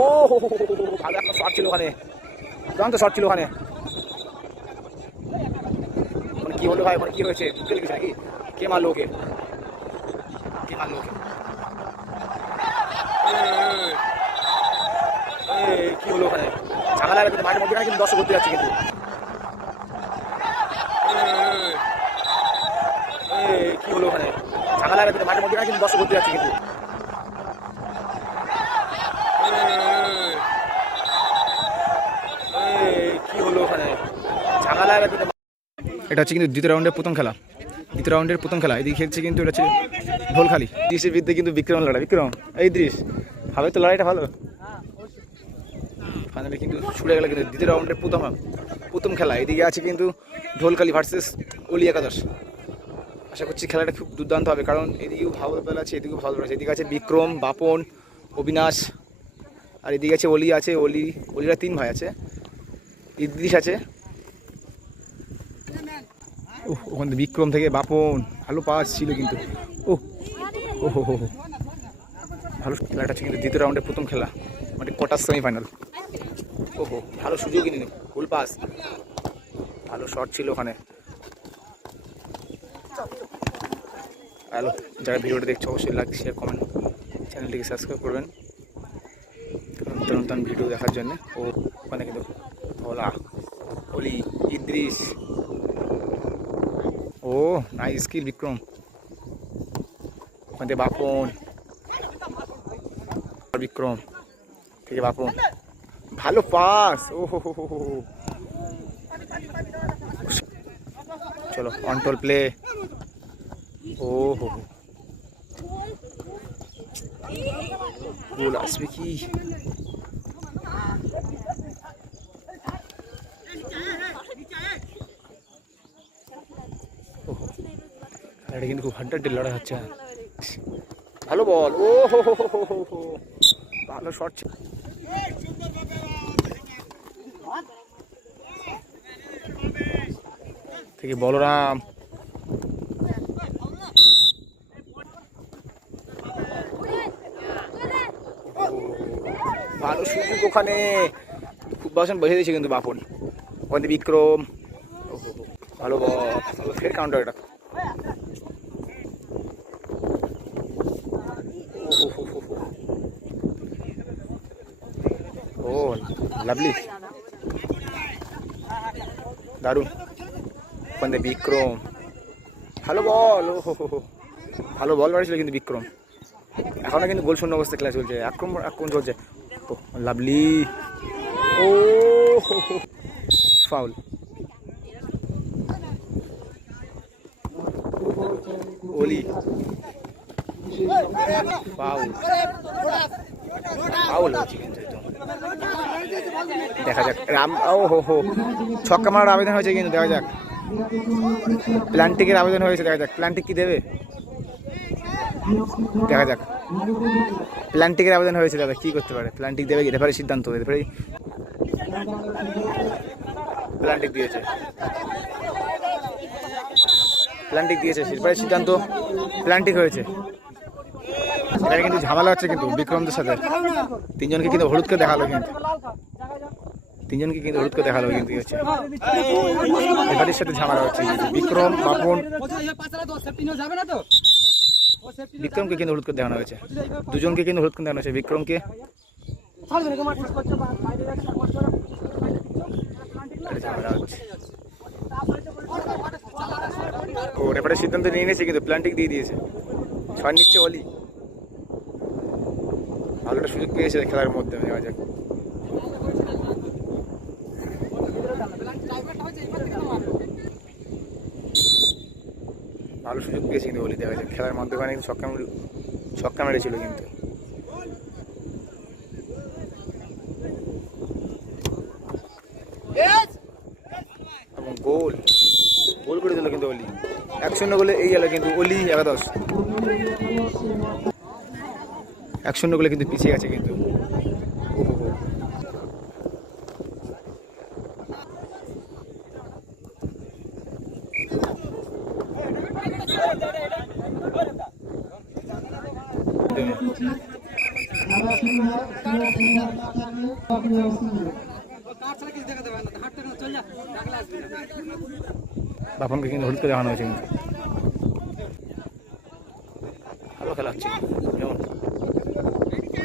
ও ভালো একটা শট ছিল ওখানে, দুর্দান্ত শট ছিল ওখানে। মানে কি হলো ভাই, মানে কি হয়েছে, বুঝতে লেগেছে নাকি? কে মারলো ওকে, কে মারলো ওকে? কি হলো ওখানে? ঝামেলা কিন্তু মাঠের মধ্যে কিন্তু দর্শক ঘুরতে যাচ্ছে কিন্তু। কি হলো ওখানে? ঝামেলা কিন্তু মাঠের মধ্যে কিন্তু দর্শক ঘুরতে যাচ্ছে কিন্তু। কি হলো ওখানে? ঝামেলা কিন্তু। এটা হচ্ছে কিন্তু দ্বিতীয় রাউন্ডের প্রথম খেলা, দ্বিতীয় রাউন্ডের প্রথম খেলা। এদিকে খেলছে কিন্তু এটা হচ্ছে ঢোলখালি। দৃশ্যের বিরুদ্ধে কিন্তু বিক্রম লড়াই। বিক্রম এই দৃশ্য হবে তো, লড়াইটা ভালো। ফাইনালি কিন্তু ছুটে গেল কিন্তু দ্বিতীয় রাউন্ডের প্রথম খেলা। এদিকে আছে কিন্তু ঢোলখালি ভার্সেস অলি একাদশ। আশা করছি খেলাটা খুব দুর্দান্ত হবে, কারণ এদিকেও ভালো প্লেয়ার আছে, এদিকেও ভালো প্লেয়ার আছে। এদিকে আছে বিক্রম, বাপন, অবিনাশ, আর এদিকে আছে অলি আছে। অলিরা 3 ভাই আছে, ইদ্রিস আছে। ওখান থেকে বিক্রম থেকে বাপন ভালো পাস ছিল কিন্তু। ও হো ভালো খেলাটা হচ্ছে কিন্তু দ্বিতীয় রাউন্ডের প্রথম খেলা, মানে কোয়ার্টার সেমিফাইনাল। ওহো ভালো সুযোগই নিল, গোল পাস, ভালো শট ছিল ওখানে। হ্যালো, যারা ভিডিওটা দেখছো অবশ্যই লাইক, শেয়ার, কমেন্ট, চ্যানেলটিকে সাবস্ক্রাইব করবেন নতুন নতুন ভিডিও দেখার জন্য। ও ওখানে কিন্তু ভোলা, অলি, ইদ্রিস। ও নাইস স্কিল বিক্রম। ওখান থেকে বাপন, বিক্রম থেকে বাপন, ভালো পাস। ও হো হো হো। চলো অনটোল প্লে। ও হো গোল আসবে কি? এটা কিন্তু খুব হাড্ডাহাড্ডি লড়াই হচ্ছে। ভালো বল। ও হো হো হো হো হো, ভালো শট থেকে বলরাম। ভালো সুযোগ ওখানে, খুব বাসন বসে দিয়েছে কিন্তু বাপন। ওখানে বিক্রম, ভালো বল, ফের কাউন্টার। এটা ও লাভলি, দারুণ। ওখানে বিক্রম, ভালো বল। ও হো হো, ভালো বল মারিছিল কিন্তু বিক্রম। এখনো কিন্তু গোল শূন্য অবস্থায় খেলা চলছে, আক্রমণ চলছে। ও লাভলি। ও ফাউল। অলি ফাউল, ফাউল হচ্ছে কিন্তু। দেখা যাক রাম। ও হো হো, ছক্কা মারার আবেদন হয়েছে কিন্তু, দেখা যাক। প্ল্যান্টিকের আবেদন হয়েছে, দেখা যাক প্ল্যান্টিক কি দেবে, দেখা যাক। প্ল্যান্টিকের আবেদন হয়েছে, দাদা কি করতে পারে, প্ল্যান্টিক দেবে, রেফারির সিদ্ধান্ত। রেফারি প্ল্যান্টিক দিয়েছে, প্ল্যান্টিক দিয়েছে, রেফারির সিদ্ধান্ত প্ল্যান্টিক হয়েছে। এখানে কিন্তু ঝামেলা হচ্ছে কিন্তু বিক্রমদের সাথে। তিনজনকে কিন্তু হলুদ করে দেখালো কিন্তু, তিনজনকে কিন্তু হলুদ করে দেখালো কিন্তু হচ্ছে রেফারির সাথে ঝামেলা হচ্ছে। বিক্রম, বাপন, বিক্রমকে কিন্তু হলুদ করে দেখানো হয়েছে, দুজনকে কিন্তু হলুদ করে দেখানো হয়েছে। বিক্রমকে ও রেফারির সিদ্ধান্ত নিয়ে নিয়েছে কিন্তু প্ল্যান্টিক দিয়ে দিয়েছে। 6 নিচ্ছে অলি, ভালো একটা সুযোগ পেয়েছে খেলার মধ্যে। দেখা যাক, ভালো সুযোগ পেয়েছে কিন্তু অলি, দেখা যাক খেলার মধ্যে। ওখানে কিন্তু ছক্কা মেরেছিল কিন্তু। এবং গোল করে দিল কিন্তু অলি। 1-0 গোলে এই গেল কিন্তু অলি একাদশ। 1-0 গোলে কিন্তু পিছিয়ে গেছে কিন্তু। বাপনকে কিন্তু হলুদ করে দেখানো হয়েছে, কিন্তু ভালো খেলা হচ্ছে, যেমন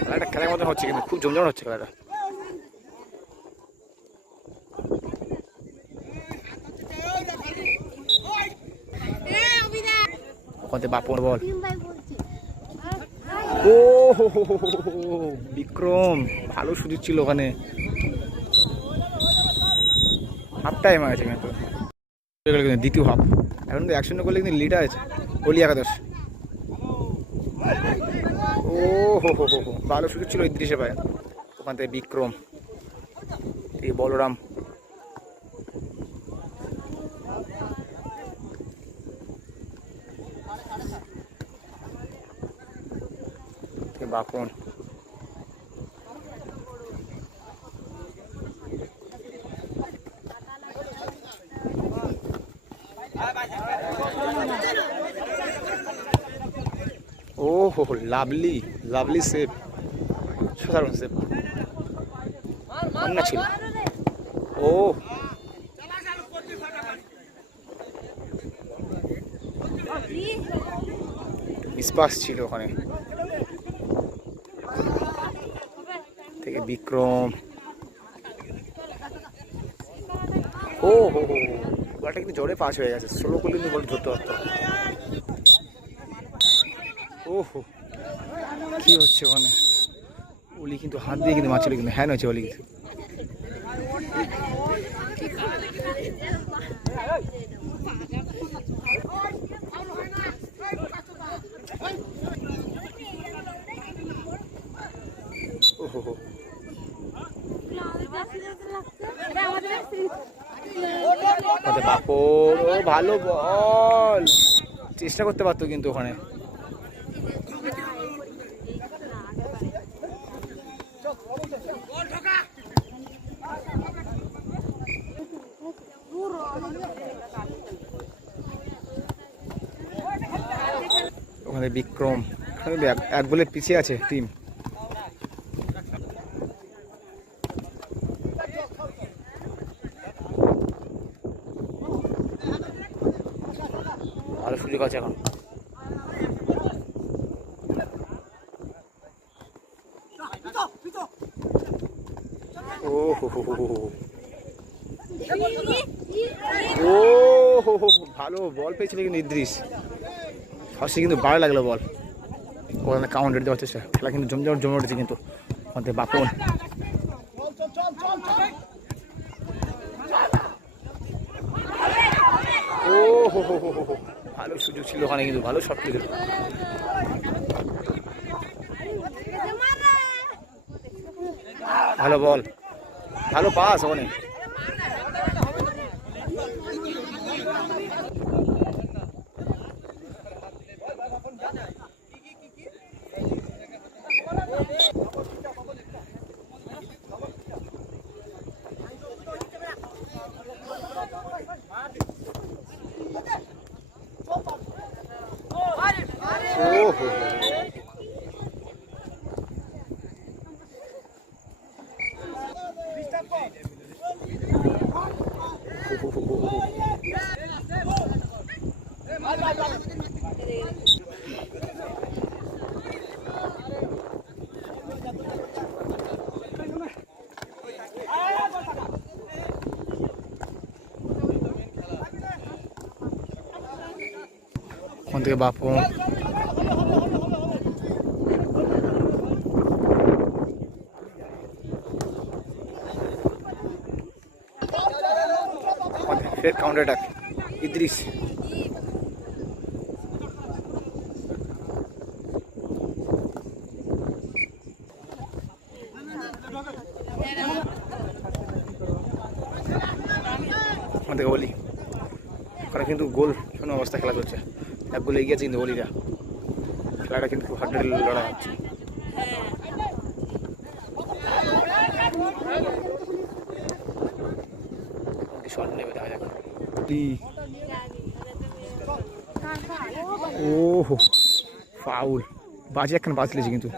খেলাটা খেলার মতন হচ্ছে, কিন্তু খুব জমজমাট হচ্ছে খেলাটা। ওখানে বাপন বল, ও বিক্রম ভালো সুযোগ ছিল ওখানে, হাফ টাইম আছে কিন্তু দ্বিতীয় হাফ, এখন কিন্তু 1-0 করলে কিন্তু লিডার আছে অলি একাদশ। ও হো ভালো সুযোগ ছিল ইদ্রিসের ভাই, ওখান থেকে বিক্রম, এই বলরাম, বাপন, ও হো লাভলি লাভলি সেভ, সাধারণ সেভ, অন্য ছিল। ও মিসপাস ছিল ওখানে থেকে বিক্রম, ও হো হো বলটা কিন্তু জোরে পাস হয়ে গেছে, স্লো করলে কিন্তু বল ধরতে পারতো। ও হো কি হচ্ছে ওখানে, ওলি কিন্তু হাত দিয়ে কিন্তু মারছিল, কিন্তু হ্যান হয়েছে ওলি কিন্তু। ওহো বাপর, ও ভালো বল, চেষ্টা করতে পারতো কিন্তু ওখানে। ওখানে বিক্রম এক বলে পিছিয়ে আছে টিম। ভালো সুযোগ আছে এখন, ও হো হো হো, ও হো হো ভালো বল পেয়েছিল কিন্তু ইদ্রিস, ফার্স্টে কিন্তু ভালো লাগলো বল, ওখানে কাউন্টার দেওয়ার চেষ্টা, খেলা কিন্তু জমে উঠেছে কিন্তু। ওখানে বাপন, ও হো হো হো হো ভালো সুযোগ ছিল ওখানে, কিন্তু ভালো শট ছিল, ভালো বল, ভালো পাস ওখানে। ওখান থেকে বাপন, ফের কাউন্টার অ্যাটাক ইদ্রিস, ওখান থেকে ওলি, ওখানে কিন্তু গোল শূন্য অবস্থা খেলা চলছে, এক গোল এগিয়ে আছে কিন্তু ওলিরা, খেলাটা কিন্তু খুব হাড্ডার লড়াই হচ্ছে। শট নেবে দেখা যাক, ও ফাউল, বাজে একখান বাজ লেছে কিন্তু।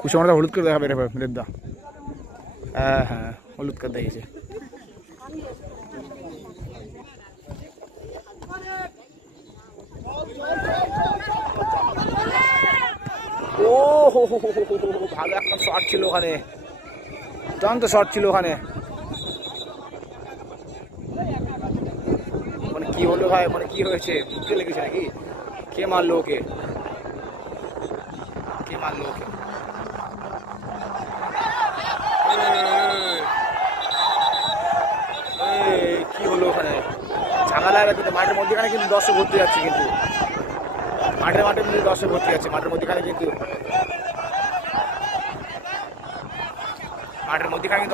কুসুমার হলুদ করে দেখাবে দেবদা। হ্যাঁ হ্যাঁ, হলুদ করে দেখিয়েছে। ও হো হো হো হো হো, ভালো একটা শট ছিল ওখানে, দুর্দান্ত শট ছিল ওখানে। মানে কি হলো ভাই, মানে কি হয়েছে, বুঝতে লেগেছে নাকি? কে মারলো ওকে, কে মারলো ওকে? কি হলো ওখানে? ঝামেলা কিন্তু মাঠের মধ্যেখানে কিন্তু দর্শক ভর্তি যাচ্ছে, কিন্তু মাঠের মধ্যে দর্শক ভর্তি যাচ্ছে, মাঠের মধ্যেখানে কিন্তু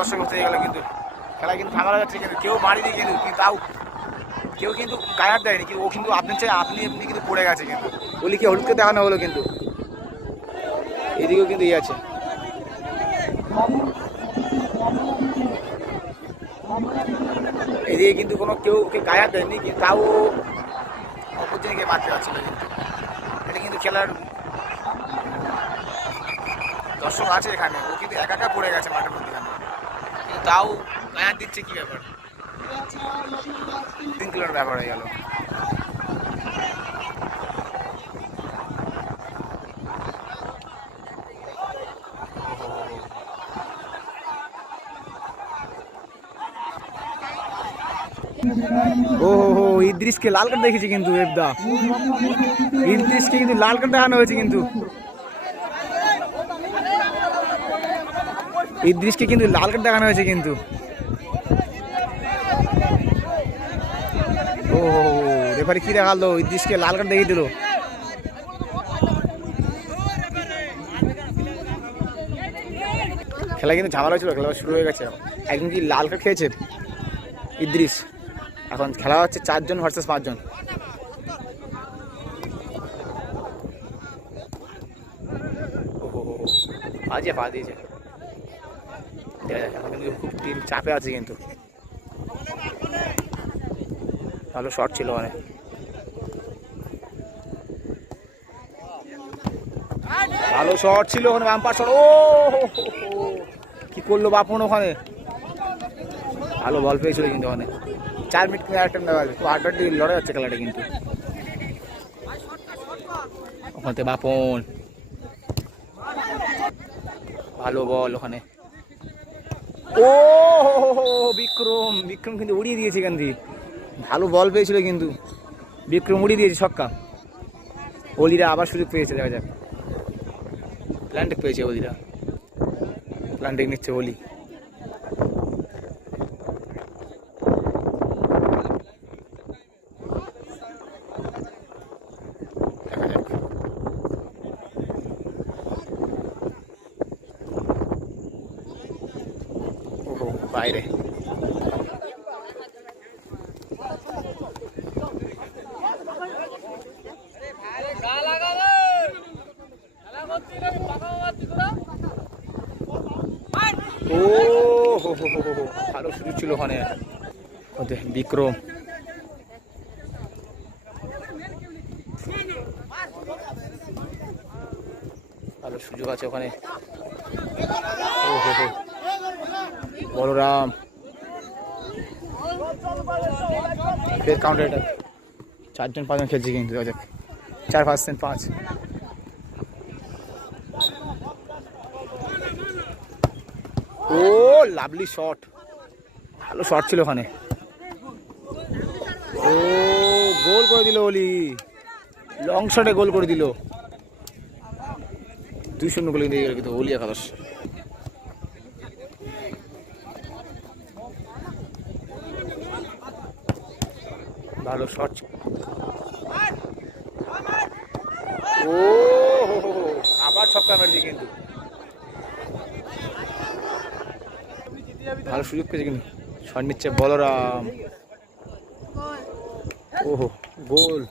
দর্শক ভর্তি হয়ে গেল। কিন্তু খেলা কিন্তু ঝামেলা যাচ্ছে, কিন্তু কেউ মারিনি, কিন্তু তাও কেউ কিন্তু গায়ার দেয়নি, কিন্তু ও কিন্তু আপনি কিন্তু পড়ে গেছে, কিন্তু ওলিকে হলুদকে দেখানো হলো। কিন্তু এদিকেও কিন্তু আছে, এদিকে কিন্তু কোনো কেউ ওকে গায়ে দেয়নি, কিন্তু তাও অপরজনকে বাঁচতে পারছিল। কিন্তু এটা কিন্তু খেলার দর্শক আছে এখানে, ও কিন্তু একা একা পড়ে গেছে মাঠের মধ্যে, কিন্তু তাও গায়ে দিচ্ছে। কি ব্যাপার, 3 কিলোর ব্যাপার হয়ে গেল। ও হো, ইদ্রিসকে লাল কার্ড দেখেছি কিন্তু এবদা, ইদ্রিসকে কিন্তু লাল কার্ড দেখানো হয়েছে, কিন্তু ইদ্রিসকে কিন্তু লাল কার্ড দেখানো হয়েছে কিন্তু। ও রেফারি কি দেখালো, ইদ্রিসকে লাল কার্ড দেখিয়ে দিল। খেলা কিন্তু ঝামেলা ছিল, খেলা শুরু হয়ে গেছে। একজন কি লাল কার্ড খেয়েছে ইদ্রিস। এখন খেলা হচ্ছে 4 জন ভার্সেস 5 জন। বাজে পা দিয়েছে, কিন্তু খুব টিম চাপে আছে, কিন্তু ভালো শট ছিল মানে। ভালো শট ছিল ওখানে, বাম্পার শট। ও কি করলো বাপন ওখানে, ভালো বল পেয়েছিল কিন্তু ওখানে। 4 মিনিট কিন্তু একটা খুব হাড্ডাহাড্ডি লড়াই হচ্ছে খেলাটা, কিন্তু ওখানে বাপন ভালো বল ওখানে। ও বিক্রম কিন্তু উড়িয়ে দিয়েছে এখান থেকে, ভালো বল পেয়েছিল কিন্তু বিক্রম উড়িয়ে দিয়েছে ছক্কা। অলিরা আবার সুযোগ পেয়েছে, দেখা যাক। প্ল্যান্টিক পেয়েছে অলিরা, প্ল্যান্টিক নিচ্ছে অলি। বাইরে ও হো হো হো হো, ভালো সুযোগ ছিল ওখানে বিক্রম। ভালো সুযোগ আছে ওখানে। ও হো হো, বলরাম ফের কাউন্টার অ্যাটাক। 4 জন 5 জন খেলছে, কিন্তু 4-5-5। ও লাভলি শট, ভালো শট ছিল ওখানে। ও গোল করে দিল ওলি, লং শটে গোল করে দিল। 2-0 গোল দিয়ে গেল কিন্তু ওলি একাদশ। ভালো শট। ও আবার ছক্কা মেরেছে, কিন্তু ভালো সুযোগ পেয়েছে, কিন্তু শট নিচ্ছে বলরাম। ওহো গোল।